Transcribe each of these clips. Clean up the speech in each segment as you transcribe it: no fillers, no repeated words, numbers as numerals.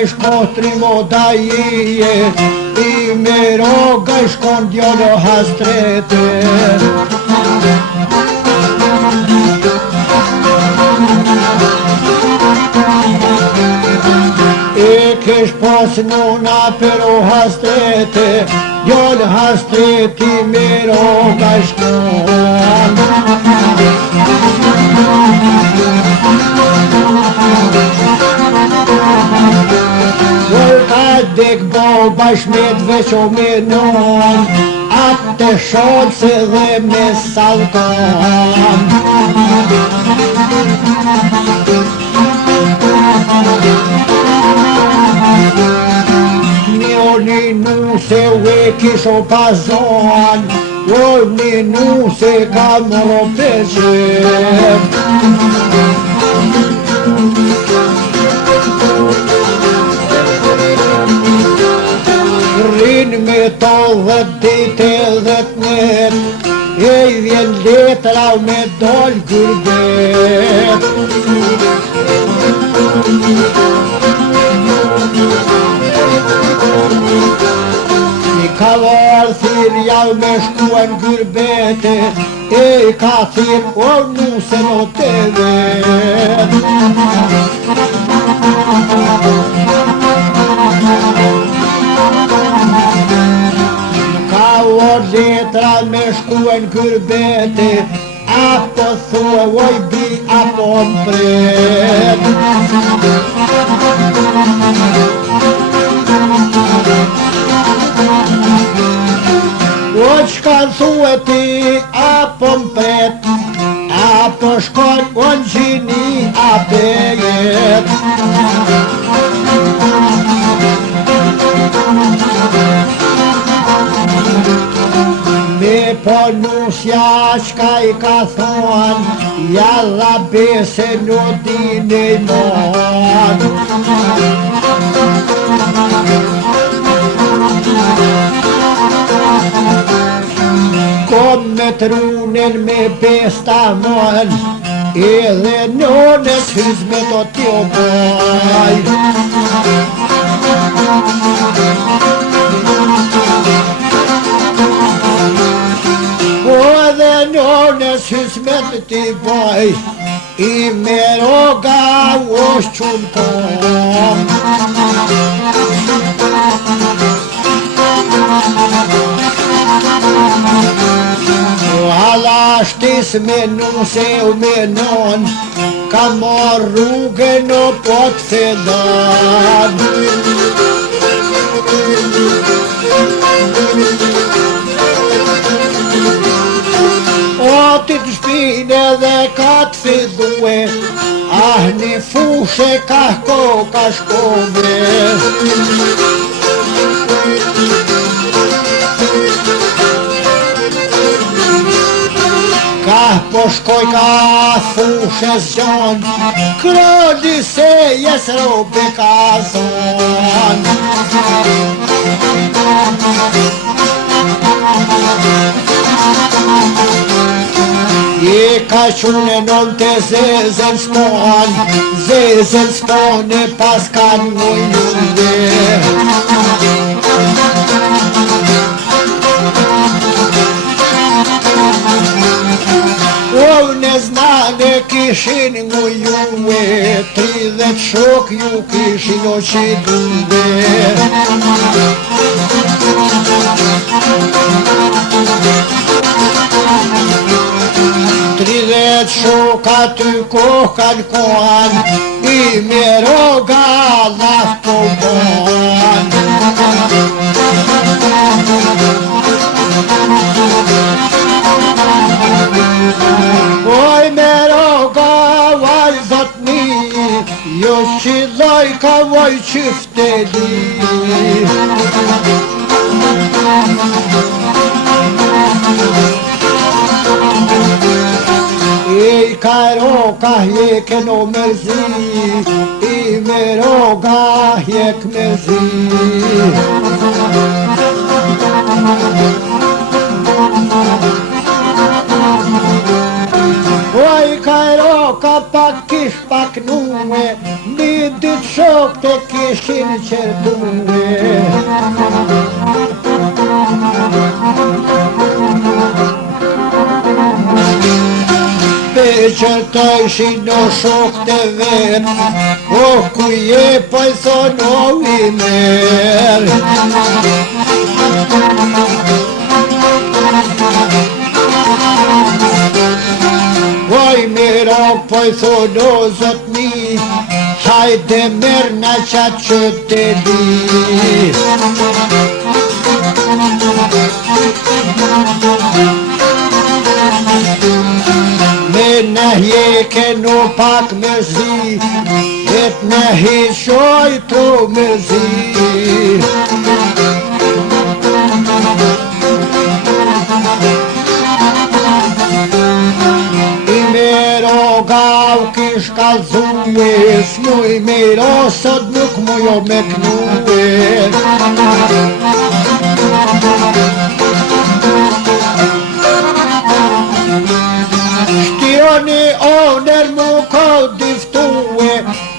I shkotri modaije I me roga I shkon djolo hastrete I kish pas nuna pero hastrete djolo hastreti me roga I shkon Dek bo bash me dveq o me non Atë të shod se dhe me salkan Një nu se u e kisho pazon Një nu se ka mëro peqet Rinë me to 10 dite 10 net E I vjen letra me dol gurbet I ka varë thirja me shkuen gurbete E ka thirë o nuse no te vet Letra me shkuen gurbete Apo thua oj bi apo mpret O qka thua ti apo mpret Apo shkon o në gjini ape jet Me po nusja qka I ka thon Jalla bese në dine I mon Kom me trunin me besta mon Edhe nënës hyzme do t'jo boj Edhe nënës hyzmet t'i boj I me roga u shqun kom Hala shtis me nuse u me non Ka mor rrugën o pot fedan O ti t'shpin edhe ka t'fidue Ah një fushe ka koka shkove Ka po shkoj ka fushe zgjon Krodi se jes robe ka zon I ka qune non të zezen spon Zezen spon e pas kan mujnde O në znane kishin mujue 30 shok ju kishin o qidunde Shoka ty kokan kohan I me roga laf po bon Oj me roga vaj zotni Jo qiloj ka vaj qifteli I ka roka jeke no mërzi I me roga hjek me zi. Oj, ka pak kish pak nume, një dit shok të kishin qertue. Qërtojshin në shok të vet, o ku je po i thonë o i merë. Oj mira po i thonë o zotni, hajde merë na qatë që të di. Në hjeke në pak me zi, et në hishoj të me zi. I me roga u kish kalzue, s'muj me rosët nuk mujo me knue. Shtioni oner mu ko diftue,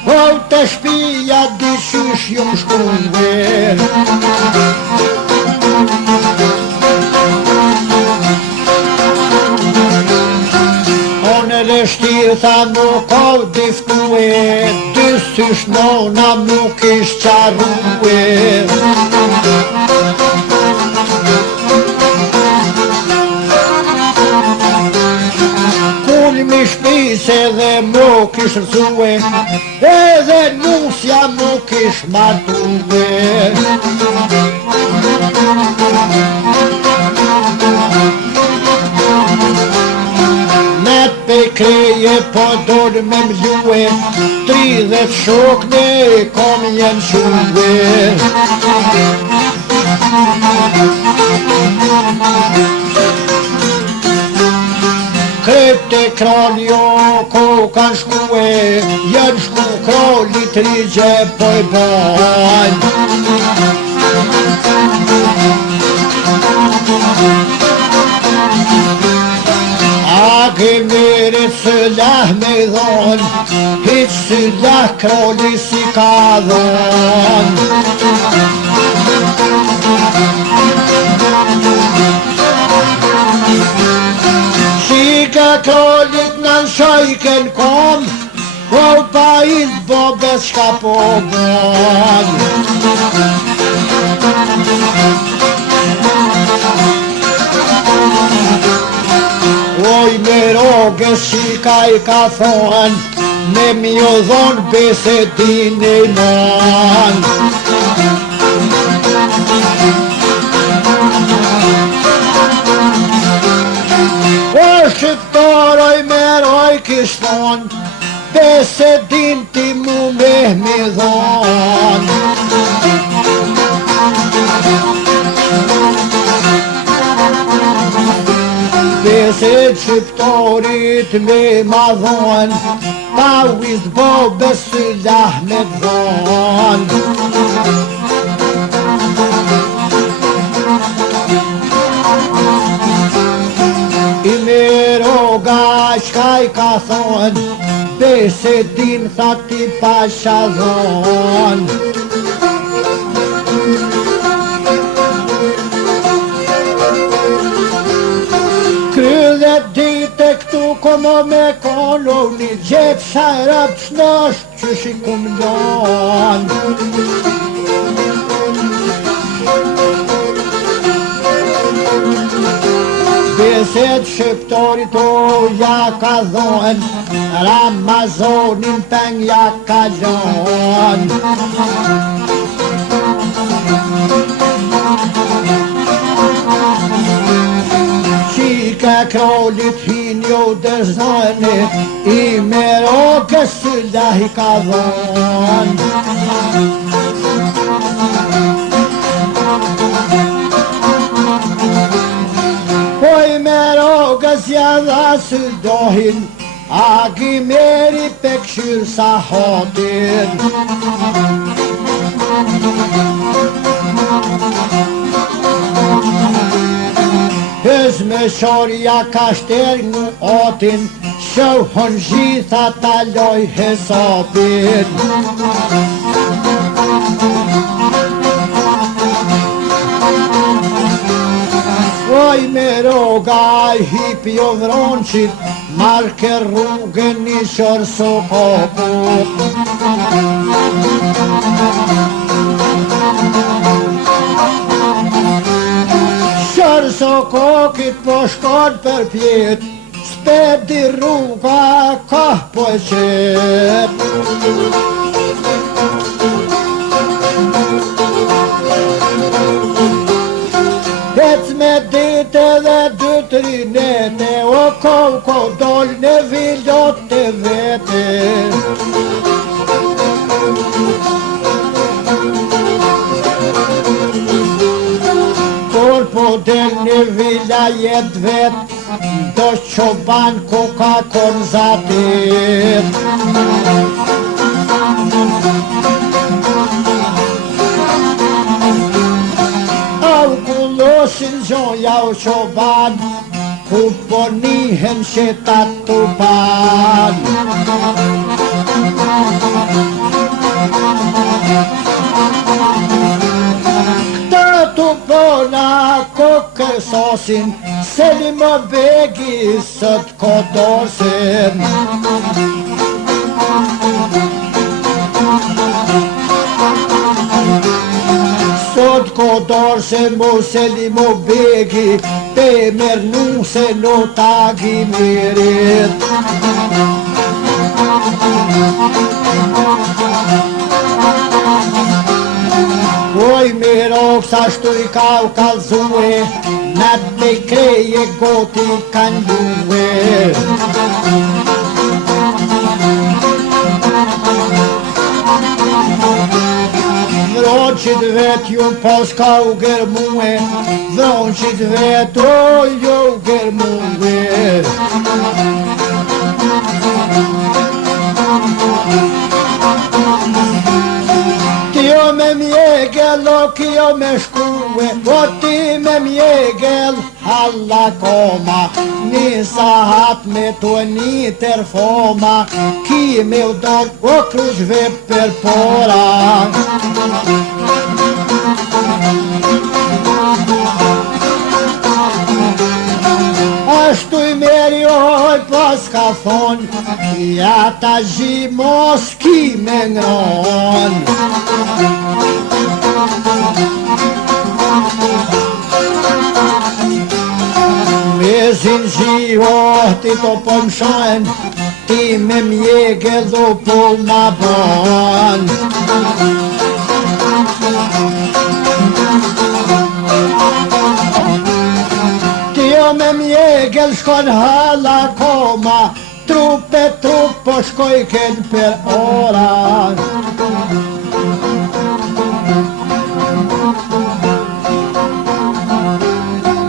o të shpia dishysh ju shkue. Oner e shtirë tha mu ko diftue, dysysh nona nuk ish qarue. Mi shpise dhe mu kish rëzue, edhe nusja mu kish matue. Net pe kreje po dorë me mljue, 30 shok ne kom jenë shue. Krepte kraljo ko kanë shkue, janë shku kralli trigje po i banj. Age mere sëllah me dhonë, hiq sëllah kralli si ka dhonë. Shika krallit në shojken kom, o pa i zbobes shka po bon. Oj me roge shika i ka thonë, me mjo dhonë besedin e non. Shqiptaroj meroj kish thonë, besedin ti mu me dhonë. Besed shqiptarit me ma dhonë, pa u izbo besyllah me dhonë. I me roga shka i ka thonë, besedin tha ti pasha dhonë. Krydhe dite këtu komo me kolo, një gjep sharap shnasht që shikum donë. Besed shqiptarit o ja ka dhonë, Ramazonin peng ja ka gjonë. Qika krallit hinjo dërzane, I me roke syllah I ka dhonë. Poj me rogës ja dha së dohin, Agimeri pe këshyrë sa hatin. Hëzme shorja ka shterë në atin, shohën gjitha ta loj hesapin. Oj me roga i hipi o vronqit, marke rrugën një qërë sokoput. Qërë sokokit po shkon për pjet, spedi rruga ka po e qep. Hec me dite dhe 2-3 nete, o ko dol në villot të vete. Por po del në villa jet vet, do qoban ku ka konzatit. Kullosin gjoja u qoban, ku po nihen shetat të ban. Këta të bona kokësosin, se li më begi sët kodosin. Sot kodor se mu se li mu begi, pe mernu se no tagi mirit. Oj mirok sa shtu i ka u kalzue, nat me kreje goti kan lue. Vronqit vet ju pos ka u gërmue, vronqit vet o ju gërmue. Kjo me mjegel o kjo me shkue, o ti me mjegel halla koma, një sahat me të një terfoma, ki me u dog o kruzve per pora. Ashtu i meri oj pas ka thon, ja ta gjimos ki me ngron. Me zinxhio ti to po mshojn, ti me mjege dho po ma bon. Me mjegel shkon hala koma, trup po shkoj ken per ora.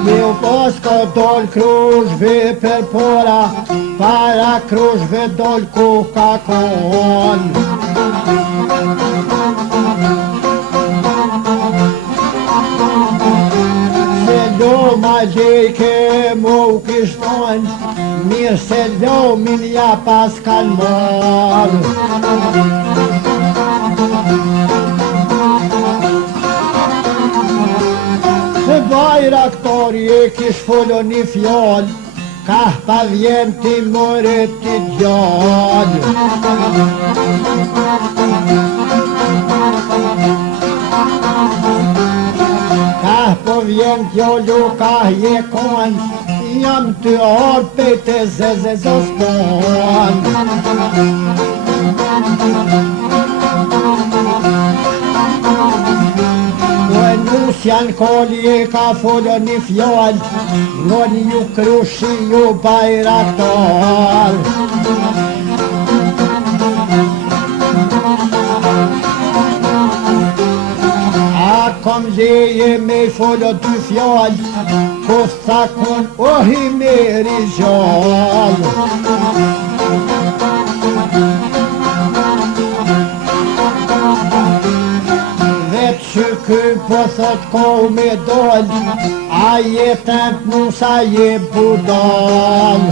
Mi u pos ko dol krushve per pora, para krushve dol Coca-Con. Ma gjejke mu kishton, mirë se lomin ja pas kan marë. Se bajraktori e kish follo një fjall, ka pa vjen ti more ti gjall. Po vjen kjo luka je kon, jam të orë pejtë zeze zospon. Në nusjan kolje ka follo një fjall, ngon ju krushi ju bajraktar. Kom leje me follo 2 fjall, ko thakon o himeri gjall. ky po thot ko me dol, a jetën nusa je budal.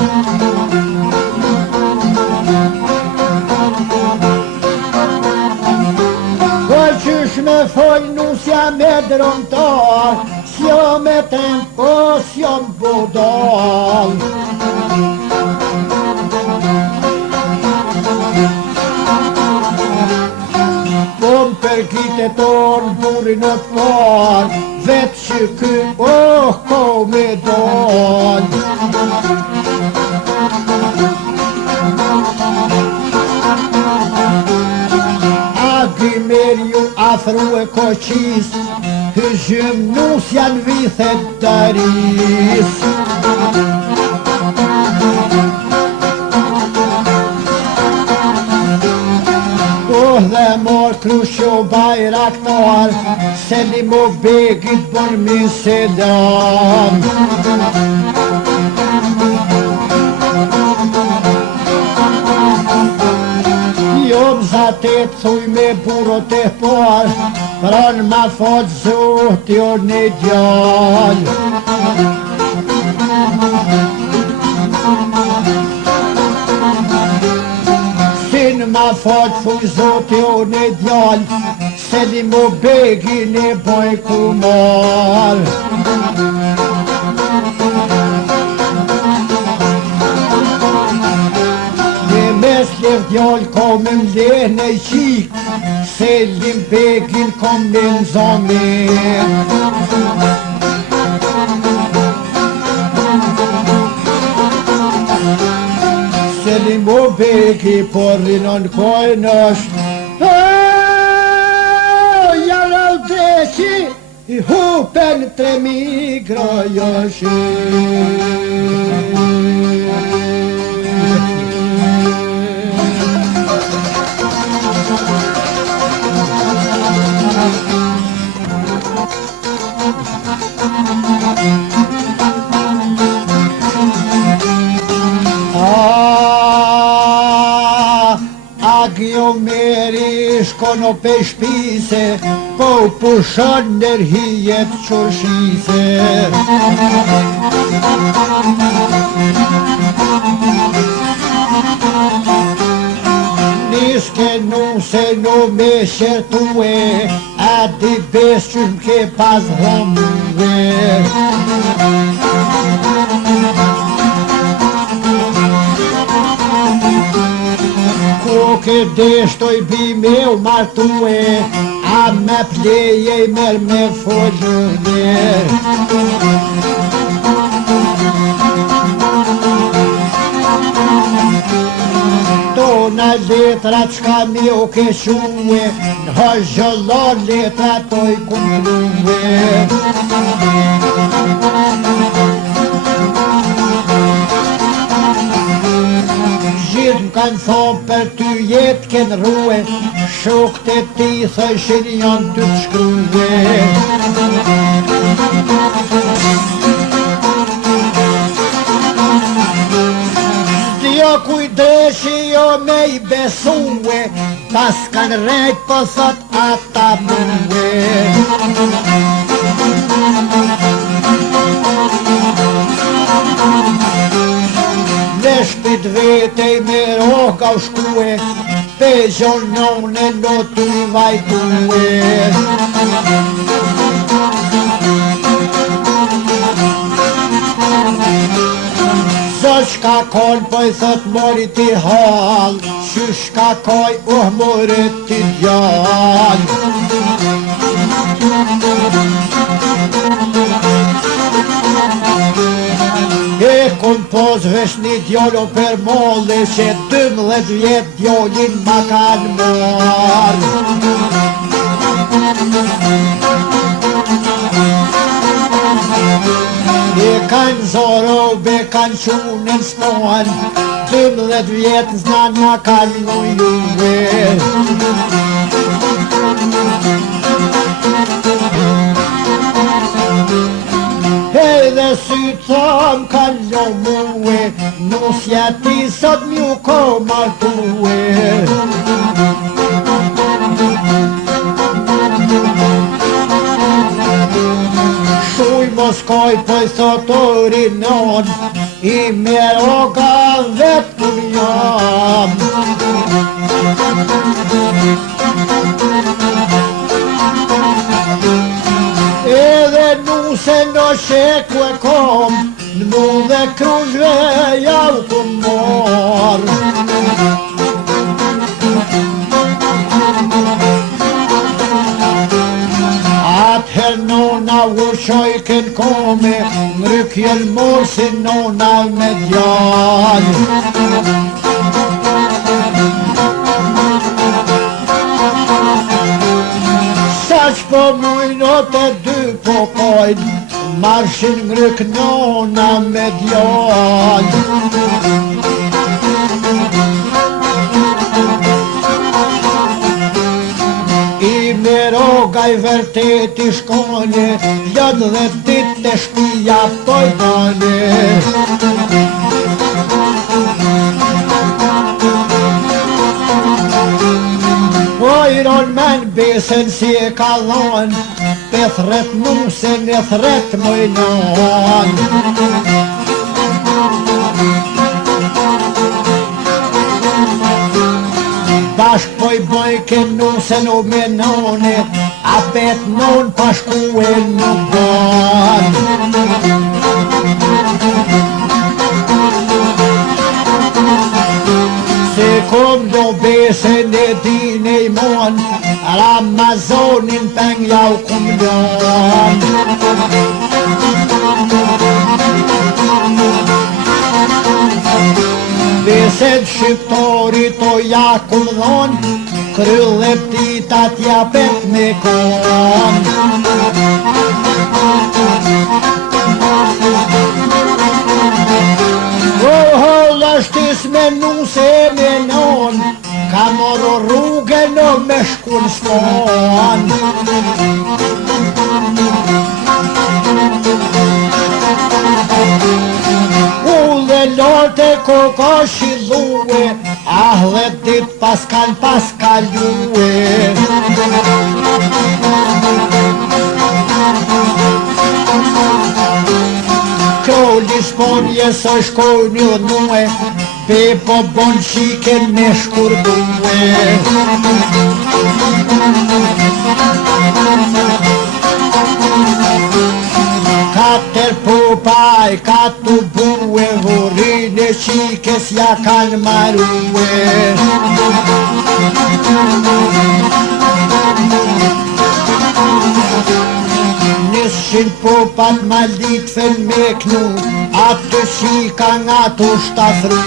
Qysh me fol nusja me drontar, s'jo me tempo, s'jo budal. Për kite ton burin o t'par, vetë që ky ko me dol. Agimer ju afru e koqis, hyzhym nusja n'vithet dëris. Dhe mor Krusho Bajraktar, Selimov Begit bon min sedan. Jom zatet thuj me burot e par, pran ma fot zot jo ne djall. Ma fat thuj zoti o ne djall, Selimo Begin e boj kumar. Ne meslev djall kom e mlene i qik, Selim Begin kom me nzomen. Selimo Begi porrinon kojn është, jarë dreqi i hupen 3000 grojoshi. Agjo meri shkono pe shpise, po pushon nërhijet qërshise. Niske nuse no me shërtue, a di bes që m'ke pas dhëmve. Ke deshtoj bi me u martue, a me pleje i mer me folune. Tona letrat qka mi u keshue, në zhëllon letrat toj kumplue. M'kan thonë për ty jetë kënë rrue, shokët e ti thëshin janë ty të shkruje. S'dio kujdeshi jo me i besue, pas kanë rejt po thot ata mënve. Shpit vetej me roka u shkue, pe gjonon e notu i vajtue. Zot shka kon po i thot mori ti hall, që shka koj mori ti djall. E kun pos vesh një djolo për molle, që 12 vjet djolin ma kanë marrë. E kanë zorobe, kanë qunën s'nohen, 12 vjet znan ma kanë nujuve. Edhe sy tham kallo muë, nusja ti sot m'ju ko martue. s'koj po i thot orinon, I Meroga vet kun jam. Edhe nuse në sheku e kom, në dhe krujve jau ku mor. Atëher nona ushoj kën kome, ngryk jel mor si nona me djall. Po mujnot e dy po kojnë, marshin ngryk nona me djall. I Meroga I vërtet I shkone, jad dhe dit të shpia pojdane. Ojron men besen si e ka dhon, pe thret nusen e thret mojnon. Bashk po I boj ke nusen u menone, a pet non pashku e në bon. Se kom do besen e din e mon, Ramazonin peng jau kum lon. Beset shqiptorit o ja kum dhon, krylle ptitat ja pet me kon. Lështis me nuse me non, ka moro rrugë në me shkun s'kon. Ullë lote ko ka shilue, ahle dit pas kalue. Krolli s'ponje së shkoj një nue, pe po bon qike me shkurdue. Katër popaj, katu bue, vorin e qikes ja kan marue. Nishin popat ma lit fel me knu, atë shika nga të shtafru.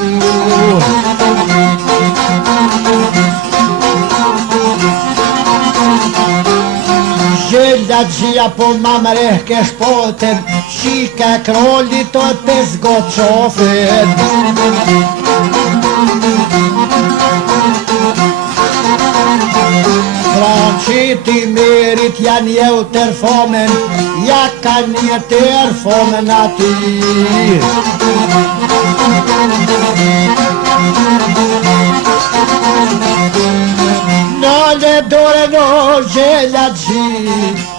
Gjella gjia po ma mreh ke shpoten, shika krollit o të zgot qofet. Franqiti merit janë jau tërfomen, ja ka një tërfomen ati. Nale dore no gjela gji,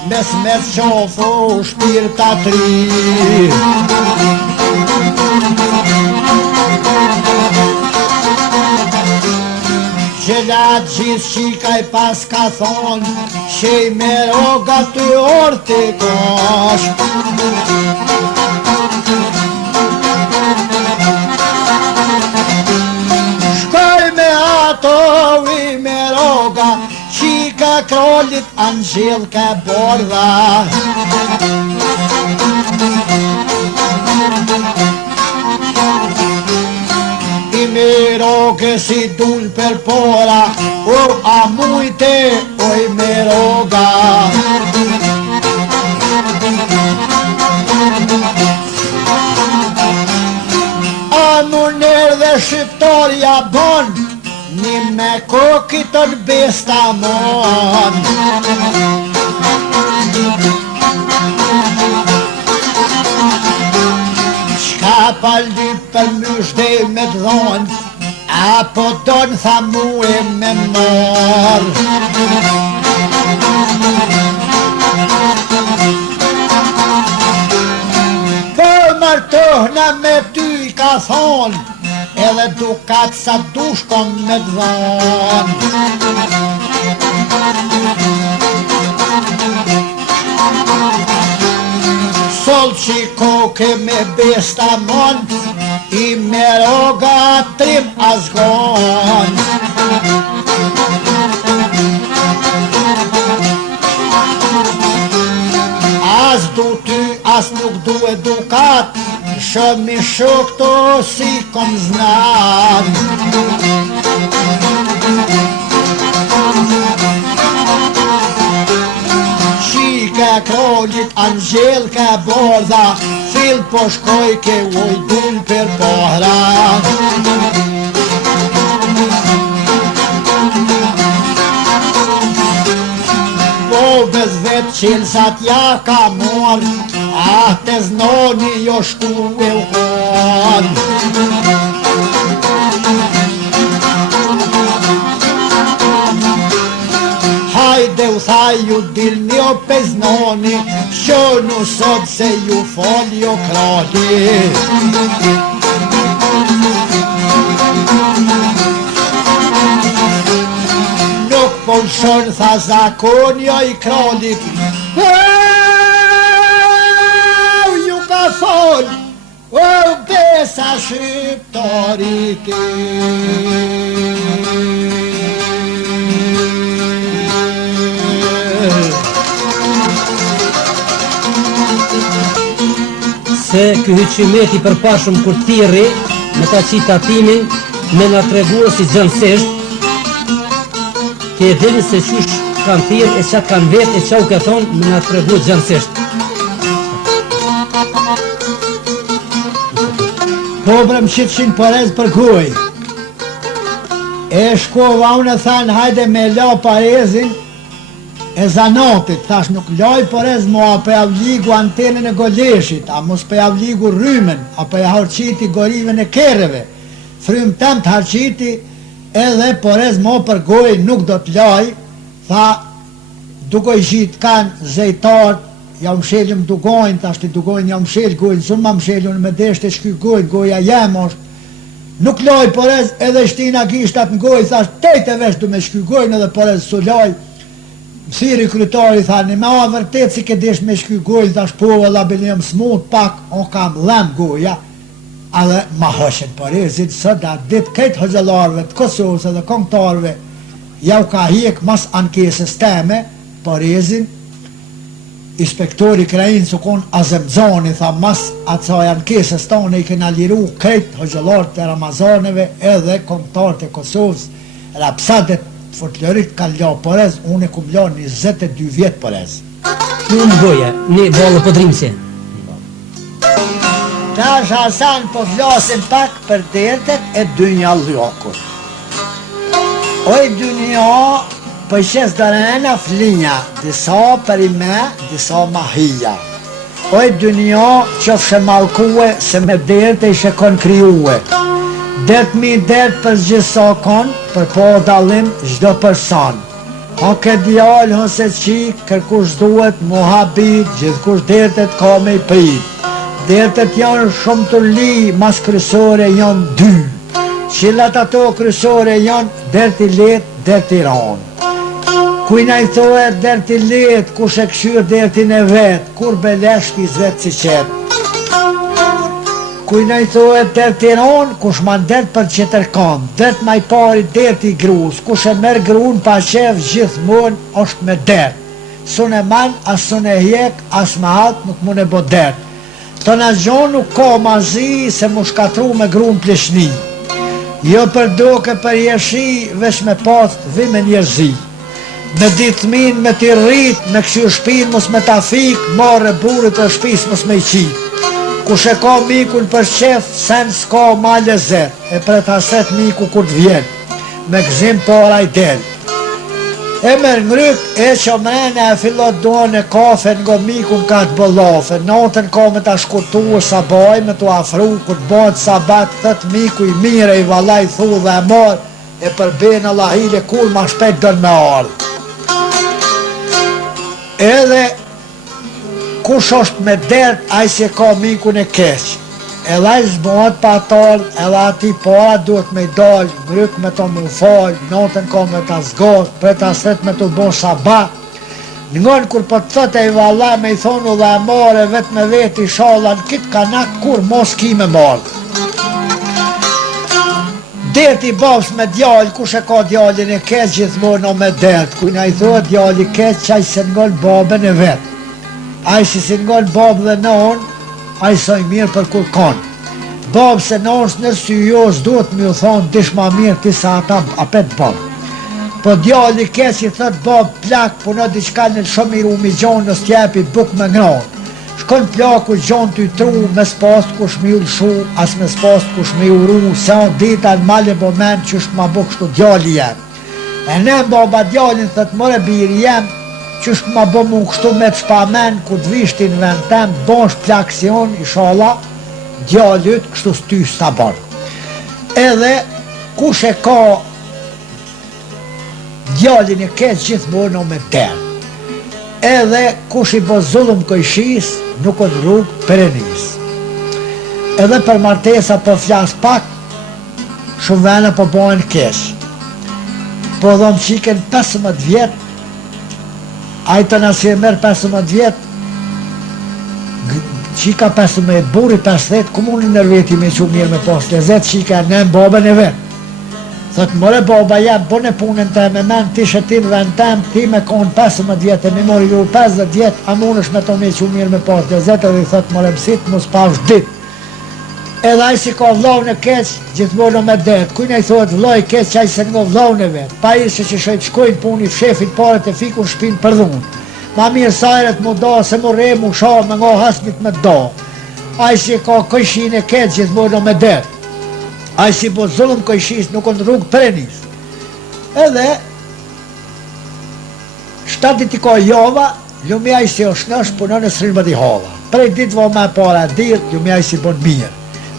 mes me qofo shpirta tri. Gjela gjithë shikaj pas ka thonë, qej Meroga ty orë të kosh. Shkoj me ato I Meroga, qika krollit angjil ka bordha. I Meroge si dul per pora, o a mujte o I Meroga. A muner dhe shqiptarja bon, një me kokitën besta mon. Qka paldi për myshde me dhon, apo don tha mu e me mor. Shohna me ty I ka thonë, edhe dukat sa dushkon me dhonë. Sol që koke me besta mon, I me roga trim azgon. As du ty, as nuk du edukat, Shëmi shok to si kom znan. Shika krolit Angelka bordha, Fil po shkoj ke uj dun për pohra. Bez vet qilsat ja ka mor, te znoni jo shku e u kon. Hajde u thaj ju dilni o peznoni, Shonu sot se ju foli o kroni. Po shon tha zakonja I kralit, ju ka fol, besa shqiptarit. Se ky hyqimeti përpashëm kur thirri me ta citatimin me na treguar si gjënsisht, ke e dini se qysh kanë thirë e qatë kanë vetë e qa u ka thonë me nga të regu gjënsisht. Po brëm 700 parez për kuj. E shkova unë e thanë hajde me la parezin e zanotit. Thash nuk laj parez mo a pe avligu antenën e goleshit, a mos pe avligu rrymen, a pe harqiti goriven e kereve. Frym tem të harqiti edhe porez mo për goj nuk do t'laj, tha dukoj gjit kanë zejtar, ja mshelim dugojnë, ta shti dugojnë ja mshel gojnë, sun ma mshel unë me deshte shky gojnë, goja jem është, nuk laj porez edhe shtina gishtat në gojnë, thash tejt e vesh du me shky gojnë edhe porez su laj, mësiri kryetari thani, me a vërtet si ke desh me shky gojnë, thash po e labilim smut pak, on kam lem goja, edhe ma hoshen porezit, së da dit këtë hëgjelarve të Kosovës edhe konktarve, ja u ka hjek mas ankesës teme, porezin, inspektori krajin së kon Azemzani, tha mas atësaj ankesës tane I kena liru këtë hëgjelarë të Ramazaneve edhe konktarët e Kosovës, edhe psadet folklorit ka lja porez, unë e kum lja 22 vjetë porez. Në më goja, një bolë podrimëse. Tash Hasan po flasim pak për dertet e dynja ljokur. Oj dynja për qes dërena flinja, disa për I me, disa ma hija. Oj dynja qofshe malkue se me derte ishe kon kryue. Det mi dert për gjithsa kon, për po dalim gjdo person. O ke djallë hën se qik, kërkush duhet muhabit, gjithkush dertet ka me I prit. Dertet janë shumë të li, mas kryesore janë 2. Qillat ato kryesore janë derti let, derti ran. Kujna I thohet derti let, kush e këshyr dertin e vet, kur beleshki zvet si qet. Kujna I thohet derti ran, kush man dert për qeter kam, dert ma I pari derti grus, kush e merr grun pa qef gjithmon është me dert. Sun e man, as sun e hjek, as ma hat nuk mun e bo dert. Të në gjonë nuk ka mazi se mu shkatru me grun pleshni. Jo për doke për jeshi, vesh me pas vime njerëzi. Me ditmin, me t'i rrit, me këshir shpin, mos me ta fik, marre burit e shpis, mos me I qit. Kush e ka mikun për qef, sen s'ka ma lezet, e për ta set miku kur t'vjen, me gzim para I del. E mërë ngryk, e që mrene e fillot doan e kafe nga mikun ka të bëllafe, natën ka me ta shkurtu e sabaj, me t'u afru, kur t'bajt sabat, thët miku I mire I valaj thu dhe e marë, e për bene lahile kur ma shpejt dën me ardhë. Edhe kush është me dert, a I se ka mikun e keq. edhe ai zbohet pa talë, edhe ati para duhet me dalë, ngryk me të më falë, notën ka me të zgotë, për të sret me të bo sabat. Ngon kur po të thot e i valla me i thonu dhe e mare vetë me veti shallan, kitë kanak kur mos ki me marë. Deti babs me djallë, kush e ka djallin e keq gjithmonë o me det, kujna i thot djalli keq qaj se ngon babën e vetë. Aj si se ngon babë dhe non, aj soj mirë për kur konë. Babë se nonës në sy jo s'duhet mi u thonë dish ma mirë ti sa ata apet babë. Po djalli keq i thot babë plak, puno diçka në shumë i rumi gjonë në stjepi buk me ngronë. Shkon plaku gjonë t'y tru, me s'past kush mi u lshu, as me s'past kush mi u ru, se on dita në mali bo men që është ma buk shtu djalli jem. E ne baba djallin thot more biri jem, që është ma bo mu kështu me të shpamen, ku t'vishtin vend tem, bosh plaksion, ishala, djallit kështu s'ty s'ta bon. Edhe kush e ka djallin e keq gjithmonë o me ten. Edhe kush i bo zullum kojshis, nuk o në rrugë perenis. Edhe për martesa po flas pak, shumë vene po bojnë keq. Po dhom qiken 15 vjet, ajta nësi e merë 15 vjet, qika 15, buri 50, komunin në veti me që mirë me pas lezet, qika e nëm babën e vetë. Thot, more baba jep, bone punën të me men, ti shetin vend tem, ti me konë 15 vjetë, mi mori ju 50 vjetë, a munësh me to me që mirë me pas lezet, edhe i thot, more mësit, mos pash dit. Edhe aj si ka vlovën e keq, gjithmonë me det, kujna i thot, vloj keq qaj se nga vlovën e vetë, pa i se që shojt shkojnë puni fshefit paret e fikun shpinë për dhunë. Ma mirë sajret mu do, se mu re mu sha, me nga hasmit me do. Aj si ka kojshin e keq, gjithmonë me det. Aj si bo zullum kojshis, nuk në rrugë prenis. Edhe, shtatit i ka jova, ljumja i si o shnash, punon e srinbët i hova. Prej ditë vo me para dirë, ljumja i si bon mirë.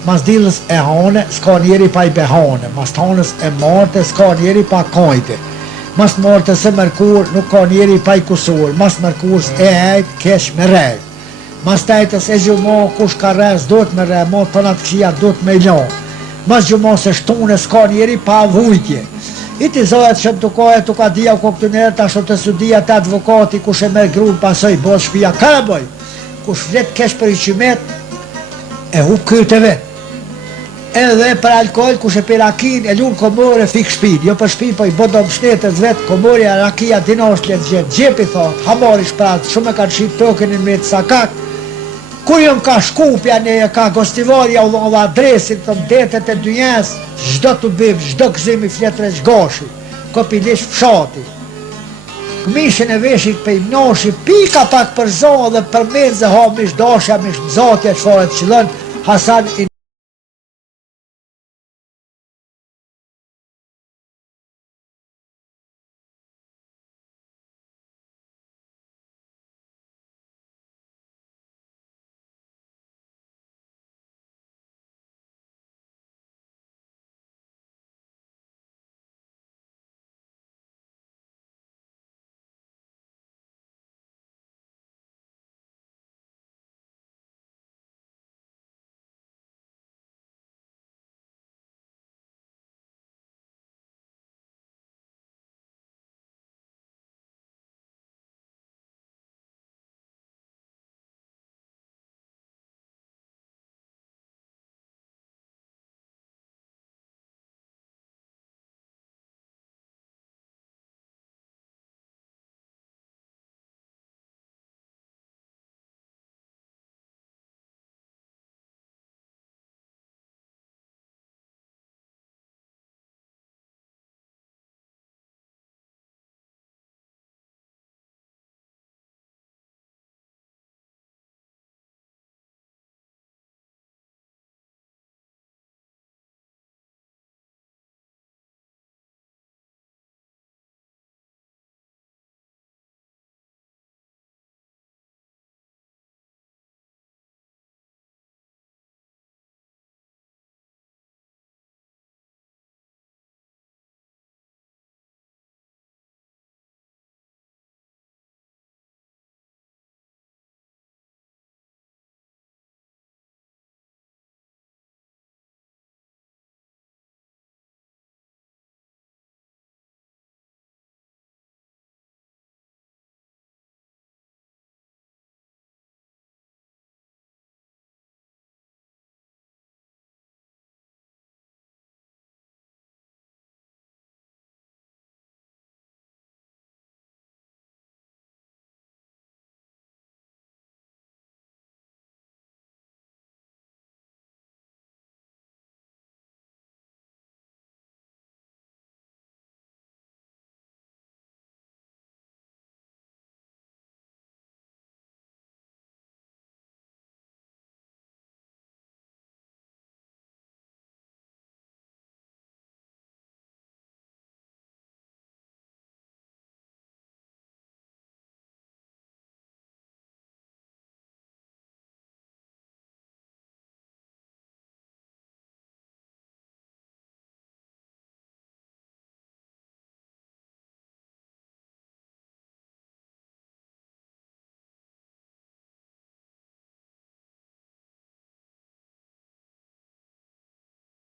Mas dilës e hane, s'ka njeri pa i behane. Mas tanës e marte, s'ka njeri pa kajte. Mas marte se mërkur, nuk ka njeri pa i kusur. Mas mërkur e ejt, kesh me rejt. Mas tajtës e gjumo, kush ka rez, do të me rej, mo të natë këshia, do të me ilon. Mas gjumo se shtune, s'ka njeri pa vujtje. I ti zohet që të kohë, të ka dhja ku këtë nërë, ta shumë të sudia të advokati, kush e merë grunë pasoj, bo shpia, ka boj, kush vlet kesh për i qimet, e hup kërët e vetë. Edhe për alkohol, kush e për rakin, e lunë komore, fik shpin, jo për shpin, po i bodom shnetës vetë, komore, rakia, dinosht letë gjetë, gjepi thot, hamari shpratë, shumë e kanë shqip token në me të sakak. Kur jëm ka shkupja, ne ka gostivarja u dhonë dhe adresin, të mdetet e dynjes, gjdo të biv, gjdo këzimi fletre gjgoshi, kopilish fshati. Këmishin e veshit për imnoshi, pika pak për zonë dhe për menzë ha mish dosha, mish mzatja, qëfaret qëllën, Hasan